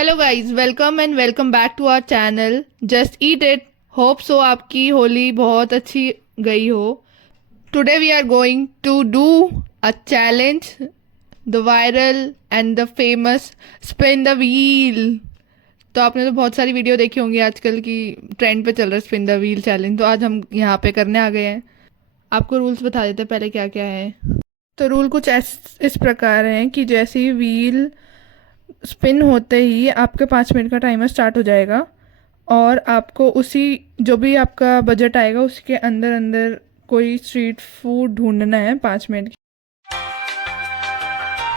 Hello guys, welcome and welcome back to our channel just eat it. Hope so आपकी होली बहुत अच्छी गई हो। Today we are going to do a challenge, the viral and the famous spin the wheel. तो आपने तो बहुत सारी वीडियो देखी होंगी, आजकल की ट्रेंड पे चल रहा है स्पिन द व्हील चैलेंज। तो आज हम यहाँ पे करने आ गए हैं। आपको रूल्स बता देते हैं पहले क्या क्या है। तो रूल कुछ इस प्रकार हैं कि जैसे ही व्हील स्पिन होते ही आपके 5 मिनट का टाइमर स्टार्ट हो जाएगा और आपको उसी जो भी आपका बजट आएगा उसके अंदर अंदर कोई स्ट्रीट फूड ढूंढना है 5 मिनट।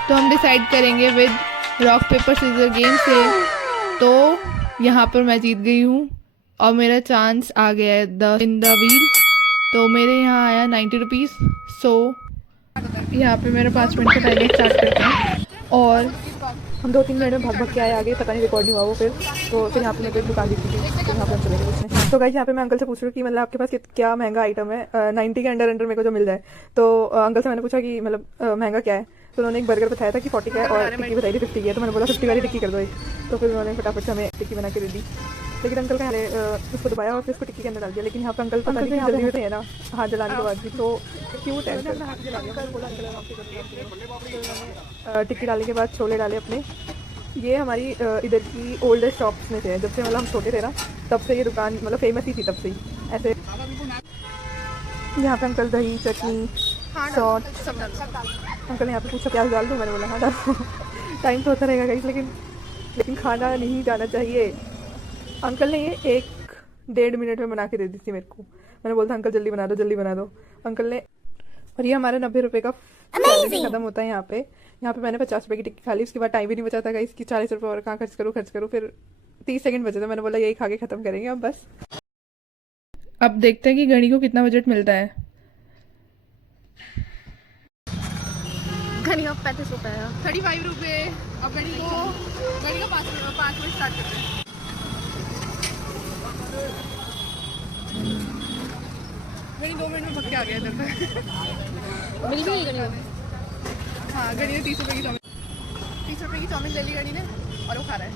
तो हम डिसाइड करेंगे with rock paper scissor game से। तो यहाँ पर मैं जीत गई हूँ और मेरा चांस आ गया है द इन द व्हील। तो मेरे यहाँ आया 90 रुपीज़। सो यहाँ पे मेरा 5 मिनट का टाइमर स्टार्ट करता है और हम 2-3 मिनट में भाग भाग के आए आगे, पता नहीं रिकॉर्ड नहीं हुआ वो। फिर यहाँ पे मेरे को एक दुकान दिखी थी, तो यहाँ पे हम चले गए उसमें। तो गाइस यहाँ पे मैं अंकल से पूछ रही हूँ कि मतलब आपके पास क्या महंगा आइटम है 90 के अंडर अंडर मेरे को जो मिल जाए। तो अंकल से मैंने पूछा कि मतलब महंगा क्या है। तो उन्होंने एक बर्गर बताया था कि 40 का है और टिक्की बताई थी 50 की है। तो मैंने बोला 50 वाली टिक्की कर दो एक। तो फिर उन्होंने फटाफट से हमें टिक्की बना के दे दी। लेकिन अंकल का उसको दबाया और फिर उसको टिक्की के अंदर डाल दिया। लेकिन यहाँ पे अंकल पता नहीं जल्दी होते हैं ना, हाथ जलाने के बाद भी। तो क्यूट है टिक्की डालने के बाद छोले डाले अपने। ये हमारी इधर की ओल्डेस्ट शॉप्स में से है। जब से मतलब हम छोटे थे ना तब से ये दुकान मतलब फेमस ही थी तब से ही ऐसे। यहाँ पे अंकल दही चटनी सॉस, अंकल ने यहाँ पे पूछा प्याज डाल दूँ, मैंने बोला हाँ डाल। टाइम तो होता रहेगा गाइस, लेकिन खाना नहीं जाना चाहिए। अंकल ने ये 1-1.5 मिनट में बना के दे दी थी मेरे को। मैंने बोला था अंकल जल्दी बना दो जल्दी बना दो अंकल ने। और ये हमारे 90 रुपये का खत्म होता है यहाँ पे। यहाँ पे मैंने 50 रुपये की टिक्की खा ली। उसके बाद टाइम भी नहीं बचा था इसकी 40 रुपये और कहाँ खर्च करूँ। फिर 30 सेकंड बचे थे, मैंने बोला यही खा के ख़त्म करेंगे अब बस। अब देखते हैं कि गणी को कितना बजट मिलता है। गनी का 35 रुपये है। 35 रुपये। अब गणी का 5 मिनट स्टार्ट करते हैं। गणी 2 मिनट में भग के आ गया इधर तक। मिल गई गनी। हाँ, गणी ने 30 रुपये की चाउमीन ले ली गणी ने और वो खा रहा है।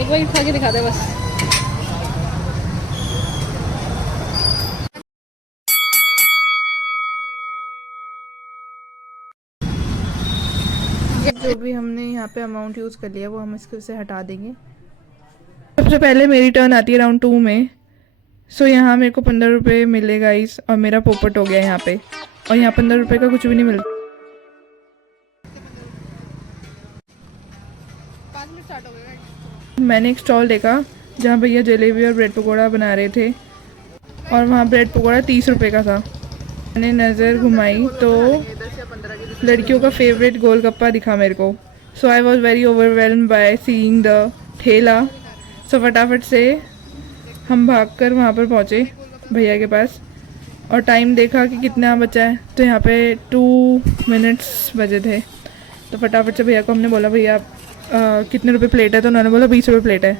एक बार खा के दिखा दे बस। जो भी हमने यहाँ पे अमाउंट यूज़ कर लिया वो हम इसको से हटा देंगे। सबसे पहले मेरी टर्न आती है राउंड 2 में। सो यहाँ मेरे को 15 रुपये मिलेगा इस, और मेरा पोपट हो गया यहाँ पे। और यहाँ 15 रुपये का कुछ भी नहीं मिलता। 5 मिनट स्टार्ट हो गए। मैंने एक स्टॉल देखा जहाँ भैया जलेबी और ब्रेड पकौड़ा बना रहे थे और वहाँ ब्रेड पकौड़ा 30 रुपये का था। मैंने नज़र घुमाई तो लड़कियों का फेवरेट गोलगप्पा दिखा मेरे को। So I was very overwhelmed by seeing the thela. So फटाफट से हम भागकर वहाँ पर पहुँचे भैया के पास और टाइम देखा कि कितना बचा है। तो यहाँ पे 2 मिनट्स बचे थे। तो फटाफट से भैया को हमने बोला भैया कितने रुपए प्लेट है। तो उन्होंने बोला 20 रुपये प्लेट है।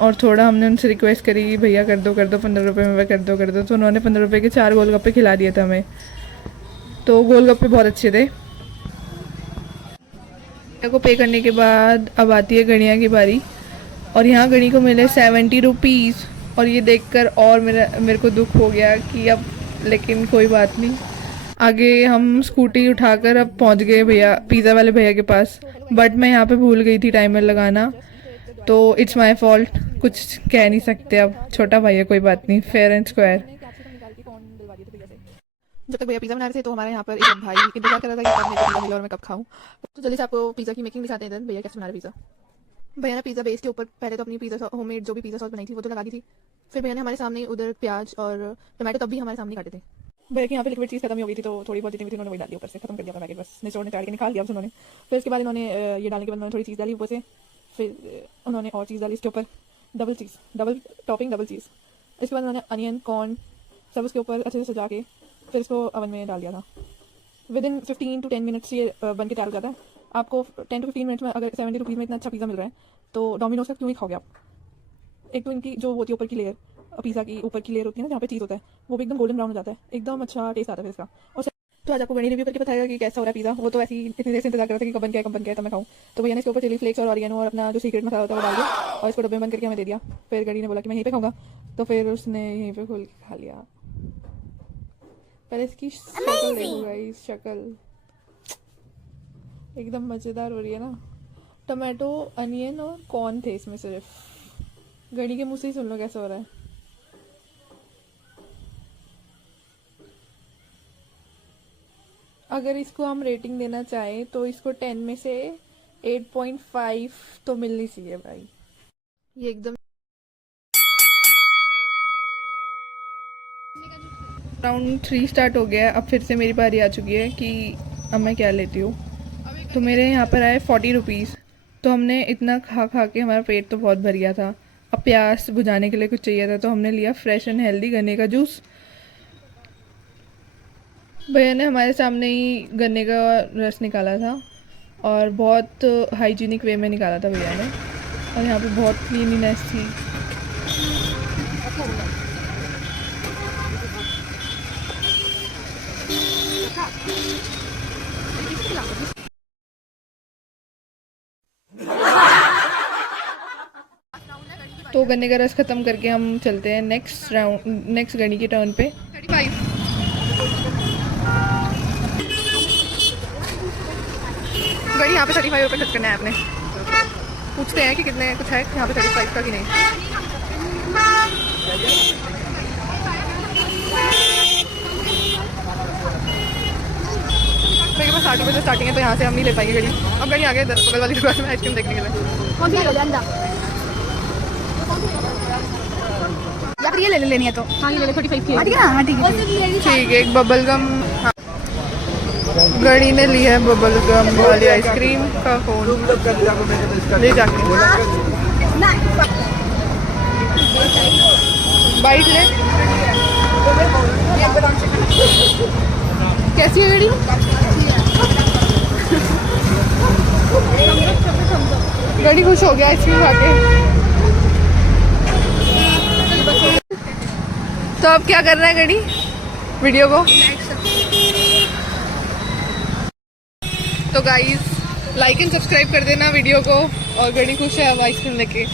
और थोड़ा हमने उनसे रिक्वेस्ट करी कि भैया कर दो 15 रुपये में कर दो। तो उन्होंने 15 रुपये के 4 गोलगप्पे खिला दिए थे हमें। तो गोलगप्पे बहुत अच्छे थे। को पे करने के बाद अब आती है गणिया की बारी और यहाँ गणी को मिले 70 रुपीज़। और ये देखकर और मेरे को दुख हो गया कि अब, लेकिन कोई बात नहीं। आगे हम स्कूटी उठाकर अब पहुँच गए भैया पिज़्ज़ा वाले भैया के पास। बट मैं यहाँ पे भूल गई थी टाइमर लगाना, तो इट्स माय फॉल्ट। कुछ कह नहीं सकते, अब छोटा भाई है कोई बात नहीं, फेयर एंड स्क्वायर। जब तक भैया पिज़्ज़ा बना रहे थे तो हमारे यहाँ पर एक भाई इंतजार कर रहा था कि कब मेरे को पिज़्ज़ा मिले और मैं कब खाऊं। तो जल्दी से आपको पिज़्ज़ा की मेकिंग दिखाते हैं। भैया कैसे बना रहे पिज़्ज़ा। भैया ने पिज़्ज़ा बेस के ऊपर पहले तो अपनी पिज़्ज़ा होममेड जो भी पिज़्ज़ा सॉस बनाई थी वो तो लगा दी थी। फिर भैया ने हमारे सामने उधर प्याज और टमाटो तब भी हमारे सामने काटे थे। भैया की यहाँ पे लिक्विड चीज़ खत्म हो गई थी तो थोड़ी बहुत जितनी थी उन्होंने वही डाल दी ऊपर से, खत्म कर दिया पैकेट बस। निचोड़ निकाल के निकाल दिया उन्होंने। फिर उसके बाद इन्होंने ये डालने के बाद उन्होंने थोड़ी चीज़ डाली ऊपर से। फिर उन्होंने और चीज़ डाली इसके ऊपर, डबल टॉपिंग डबल चीज़। इसके बाद उन्होंने अनियन कॉर्न सब उसके ऊपर अच्छे से सजा के फिर इसको ओवन में डाल दिया था। विदिन 15 to 10 मिनट्स ये बन के तैयार हो जाता है। आपको 10 to 15 मिनट्स में अगर 70 रुपीज़ में इतना अच्छा पिज़्ज़ा मिल रहा है तो डोमिनोज का क्यों ही खाओगे आप। एक तो इनकी जो होती है ऊपर की लेयर, पिज़्ज़ा की ऊपर की लेयर होती है ना जहाँ पे चीज़ होता है, वो भी एकदम गोल्डन ब्राउन हो जाता है, एकदम अच्छा टेस्ट आता है फिर इसका। और तो आज आपको गणी रिव्यू करके बताएगा कि कैसा हो रहा है पिज़्ज़ा। वो तो ऐसी इतनी देर से इंतजार कर रहा था कि कब बन गया तो मैं खाऊं। तो भैया ने इसके ऊपर चिली फ्लेक्स और ऑरिगेनो और अपना जो सीक्रेट मसाला होता है वो डाल दिया और इसको डब्बे में बंद करके हमें दे दिया। फिर गणी ने बोला कि मैं यहीं पे खाऊंगा, तो फिर उसने यहीं पे खोल के खा लिया। पहले इसकी शक्ल देखो गाइस, शक्ल एकदम मज़ेदार हो रही है ना। टमाटो, अनियन और कॉर्न थे इसमें सिर्फ। गणी के मुँह से ही सुन लो कैसा हो रहा है। अगर इसको हम रेटिंग देना चाहें तो इसको 10 में से 8.5 तो मिलनी चाहिए भाई। ये एकदम राउंड 3 स्टार्ट हो गया है। अब फिर से मेरी बारी आ चुकी है कि अब मैं क्या लेती हूँ। तो मेरे यहाँ पर आए 40 रुपीज़। तो हमने इतना खा खा के हमारा पेट तो बहुत भर गया था। अब प्यास बुझाने के लिए कुछ चाहिए था, तो हमने लिया फ्रेश एंड हेल्दी गन्ने का जूस। भैया ने हमारे सामने ही गन्ने का रस निकाला था और बहुत हाइजीनिक वे में निकाला था भैया ने। और यहाँ पे बहुत क्लीनिनेस थी। तो गन्ने का रस ख़त्म करके हम चलते हैं नेक्स्ट राउंड, नेक्स्ट गणी के टर्न पे। 35 गणी यहाँ पे 35 रुपये खर्च करना है आपने। पूछते हैं कि कितने कुछ है यहाँ पे 35 का कि नहीं। मेरे पास 60 रुपये से स्टार्टिंग है, तो यहाँ से हम नहीं ले पाएंगे गणी। अब गणी आ गए बगल वाली दुकान में आइसक्रीम देखने के लिए। कौन सी या फिर ये ले लेनी है तो हाँ ये ले ले 35 की है। हाँ ठीक है एक बबल गम। हाँ। गणी ने ली है बबल गम वाली आइसक्रीम का कोन, ले जाके बाइट ले। कैसी है गणी? गणी खुश हो गया आइसक्रीम खा के। तो अब क्या कर रहा है गणी वीडियो को? तो गाइस लाइक एंड सब्सक्राइब कर देना वीडियो को। और गणी खुश है अब आइसक्रीम लेके।